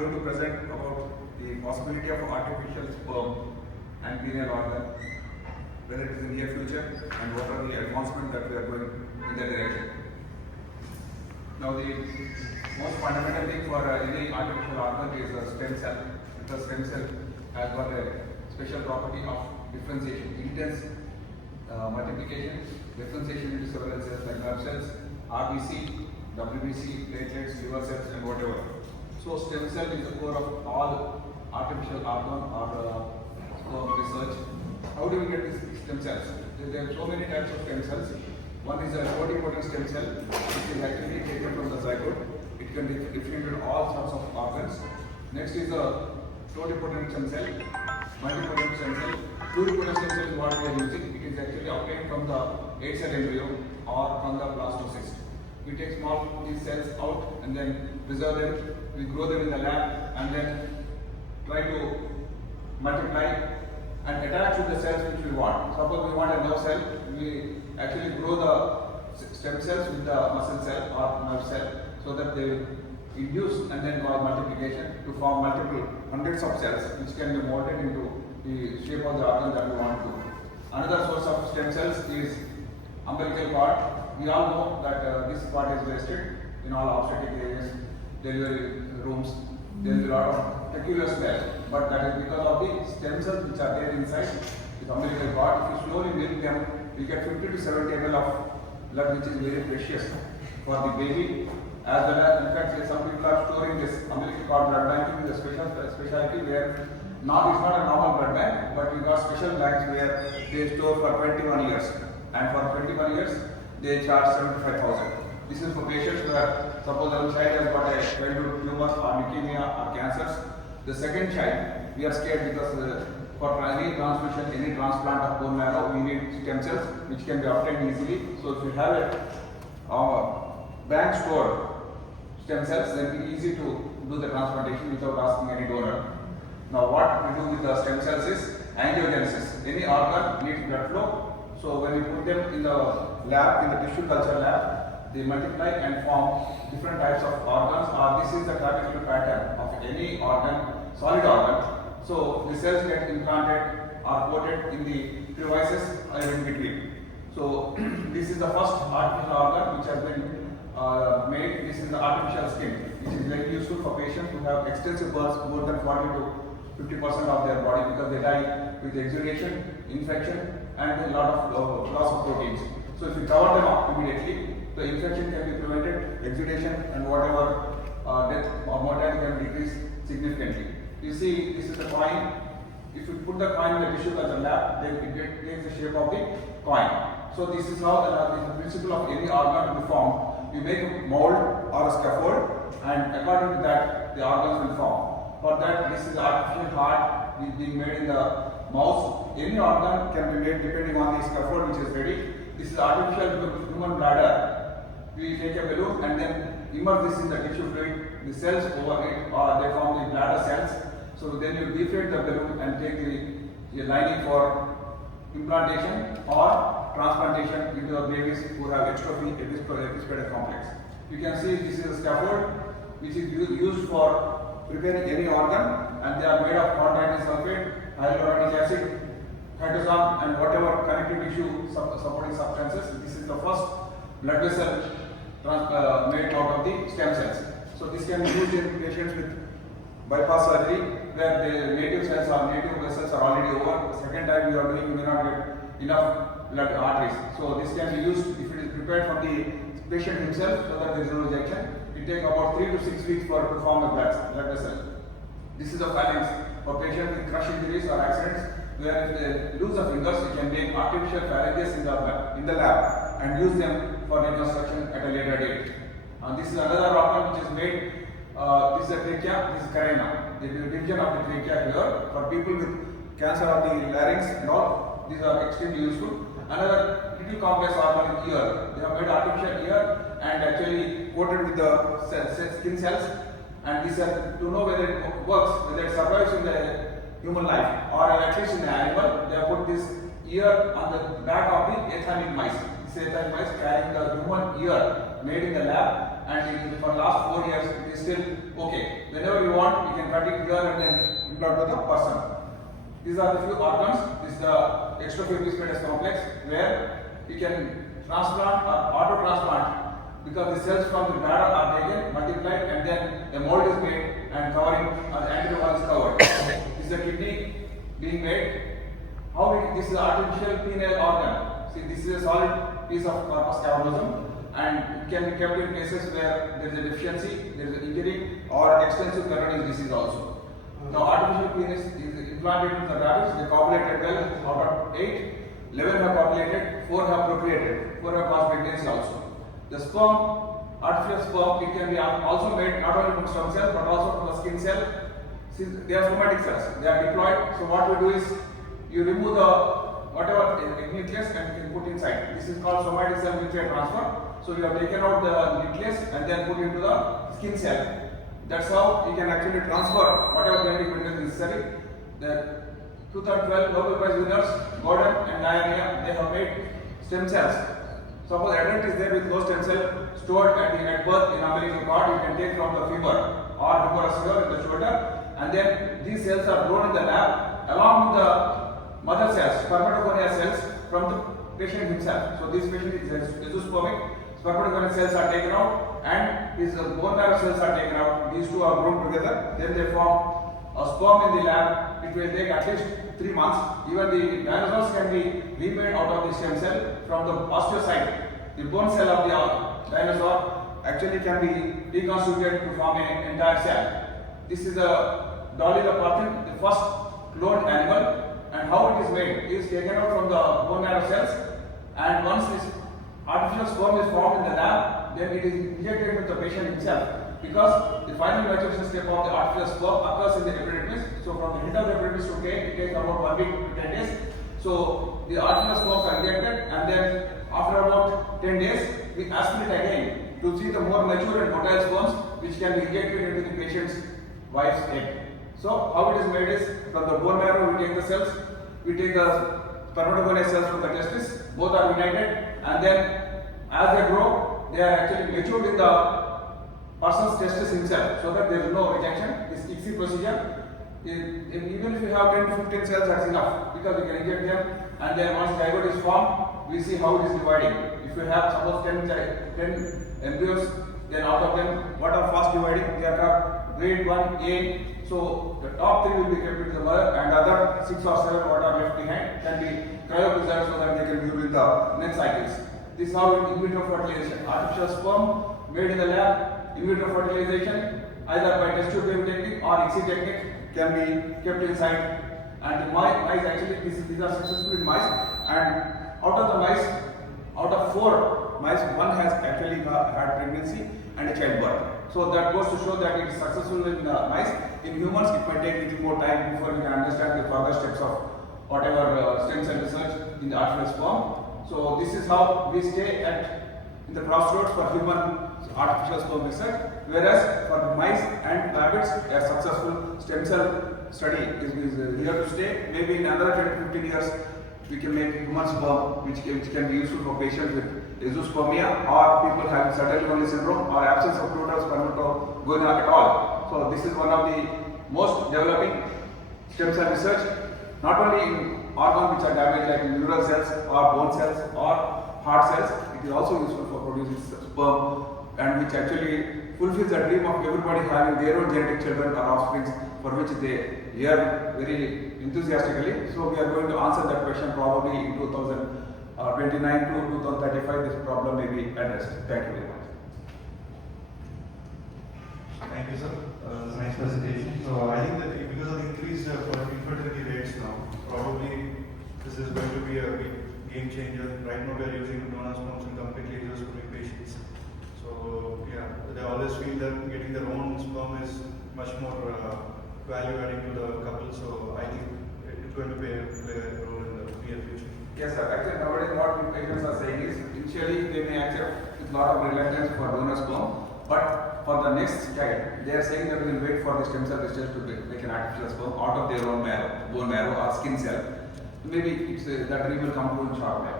going to present about the possibility of artificial sperm and penile organ, whether it is in near future and what are the advancements that we are going in that direction. Now the most fundamental thing for any artificial organ is a stem cell, because stem cell has got a special property of differentiation, intense multiplication, differentiation into several cells like nerve cells, RBC, WBC, platelets, liver cells and whatever. So stem cell is the core of all artificial organ or sperm research. How do we get these stem cells? There are so many types of stem cells. One is a pluripotent stem cell, which is actually taken from the zygote. It can be differentiated in all sorts of organs. Next is a pluripotent stem cell, multipotent stem cell. Pluripotent stem cell is what we are using. It is actually obtained from the 8-cell embryo or from the blastocyst. We take these cells out and then preserve them. We grow them in the lab and then try to multiply and attach to the cells which we want. Suppose we want a nerve cell, we actually grow the stem cells with the muscle cell or nerve cell so that they induce and then cause multiplication to form multiple hundreds of cells which can be molded into the shape of the organ that we want to. Another source of stem cells is umbilical cord. We all know that this part is wasted in all obstetric areas, delivery rooms. There will be a lot of peculiar smell, but that is because of the stem cells which are there inside the umbilical cord. If you slowly milk them, you get 50 to 70 ml of blood, which is very precious for the baby. As well as, in fact, some people are storing this umbilical cord blood bank with a specialty where now it's not a normal blood bank, but we got special banks where they store for 21 years, and for 21 years they charge 75,000. This is for patients where suppose our child has got a childhood tumor or leukemia or cancers. The second child, we are scared because for any transfusion, any transplant of bone marrow, we need stem cells which can be obtained easily. So if you have a bank stored stem cells, then it is easy to do the transplantation without asking any donor. Now what we do with the stem cells is angiogenesis. Any organ needs blood flow. So when we put them in the lab, in the tissue culture lab, they multiply and form different types of organs, or this is the classical pattern of any organ, solid organ. So the cells get implanted or coated in the crevices or in between. So this is the first artificial organ which has been made. This is the artificial skin, which is very useful for patients who have extensive burns, more than 40 to 50% of their body, because they die with exudation, infection and a lot of loss of proteins. So if you cover them up immediately, the infection can be prevented, exudation and whatever death or mortality can decrease significantly. You see, this is the coin. If you put the coin in the tissue culture lab, then it takes the shape of the coin. So this is now the principle of any organ to be formed. You make a mold or a scaffold, and according to that, the organs will form. For that, this is artificial heart which is being made in the mouse. Any organ can be made depending on the scaffold which is ready. This is artificial human bladder. We take a balloon and then immerse this in the tissue fluid. The cells over it, or they form the bladder cells. So then you deflate the balloon and take the lining for implantation or transplantation into the babies who have extrophy epispadial complex. You can see this is a scaffold which is used for preparing any organ, and they are made of chondroitin sulfate, hyaluronic acid, cytosol and whatever connective tissue supporting substances. This is the first blood vessel made out of the stem cells. So this can be used in patients with bypass surgery where the native cells or native vessels are already over. The second time you are doing, you may not get enough blood arteries. So this can be used if it is prepared from the patient himself so that there is no rejection. It takes about 3 to 6 weeks to form a blood vessel. This is a phalanx for patients with crush injuries or accidents where if they lose the fingers, you can make artificial phalanges in the lab and use them for reconstruction at a later date. This is another organ which is made. This is a trachea, this is carina. The division of the trachea here for people with cancer of the larynx and all. These are extremely useful. Another little complex organ is ear. They have made artificial ear and actually coated with the skin cells. And this to know whether it works, whether it survives in the human life or at least in the animal. They have put this ear on the back of the ethnic mice. This ethnic mice carrying the human ear made in the lab and for last 4 years it is still okay. Whenever you want, you can cut it here and then implant to the person. These are the few organs. This is the extraphysious complex where you can transplant or auto transplant because the cells from the bladder are taken, multiplied, and then a mold is made and covering the anterior wall is covered. This is the kidney being made. This is artificial penile organ. See, this is a solid piece of corpus cavernosum, and it can be kept in cases where there is a deficiency, there is an injury, or extensive perineal disease also. Now, artificial penis is implanted in the rabbits. They copulated well. Out of 8, 11 have copulated, 4 have procreated, 4 have caused pregnancy also. The sperm, artificial sperm, it can be also made not only from stem cells but also from the skin cell. Since they are somatic cells, they are diploid. So what we do is you remove the whatever nucleus and you can put inside. This is called somatic cell nuclear transfer. So you have taken out the nucleus and then put into the skin cell. That's how you can actually transfer whatever genetic material is necessary. The 2012 Nobel Prize winners, Gordon and Diana, they have made stem cells. Suppose adult is there with no stem cell stored at birth in umbilical cord, you can take from the femur or humerus here in the shoulder, and then these cells are grown in the lab along with the mother cells, spermatogonial cells from the patient himself. So this patient is azoospermic. Spermatogonial cells are taken out and his bone marrow cells are taken out. These two are grown together. Then they form a sperm in the lab. It will take at least 3 months. Even the dinosaurs can be remade out of the stem cell from the osteocyte. The bone cell of the dinosaur actually can be reconstituted to form an entire cell. This is a Dolly the Parthen, the first cloned animal. And how it is made? It is taken out from the bone marrow cells, and once this artificial sperm is formed in the lab, then it is injected into the patient himself. Because the final maturation step of the artificial sperm occurs in the epididymis. So from the hit of the epididymis to take, it takes about 1 week to 10 days. So the artificial sperms are injected, and then after about 10 days, we aspirate again to see the more mature and motile sperms, which can be injected into the patient's wife's egg. So how it is made is, from the bone marrow we take the cells, we take the spermatogonial cells from the testis, both are united, and then as they grow, they are actually matured in the person's testis himself, so that there is no rejection. This ICSI procedure, even if you have 10 to 15 cells, that's enough, because you can inject them, and then once zygote is formed, we see how it is dividing. If you have suppose 10 embryos, then out of them, what are fast dividing? They are grade 1A. So the top 3 will be kept with the mother, and other 6 or 7 what are left behind can be cryopreserved so that they can be with the next cycles. This is how in vitro fertilization. Artificial sperm made in the lab, in vitro fertilization, either by test tube baby technique or ICSI technique, can be kept inside. And the mice actually, these are successful in mice, and out of the mice, out of 4 mice, 1 has actually had pregnancy and a childbirth. So that goes to show that it is successful in mice. In humans, it might take a little more time before we can understand the further steps of whatever stem cell research in the artificial sperm. So this is how we stay in the crossroads for human artificial sperm research, whereas for mice and rabbits, a successful stem cell study is here to stay. Maybe in another 10 to 15 years, we can make human sperm, which can be useful for patients with azoospermia or people having Sertoli syndrome or absence of total spermatogonia at all. So this is one of the most developing stem cell research, not only in organs which are damaged like neural cells or bone cells or heart cells. It is also useful for producing sperm, and which actually fulfills the dream of everybody having their own genetic children or offspring, for which they yearn very enthusiastically. So we are going to answer that question probably in 2029 to 2035. This problem may be addressed. Thank you very much. Thank you, sir. Nice presentation. So I think that because of the increased infertility rates now, probably this is going to be a big game changer. Right now we are using donor sperms in completely azoospermic patients. So yeah, they always feel that getting their own sperm is much more value adding to the couple. So I think it's going to play a role in the near future. Yes, sir. Actually, nowadays what patients are saying is, initially they may accept with a lot of reluctance for donor sperm, but for the next child, they are saying that we will wait for the stem cell research to make an artificial sperm out of their own marrow, bone marrow or skin cell. Maybe that dream will come true in short time.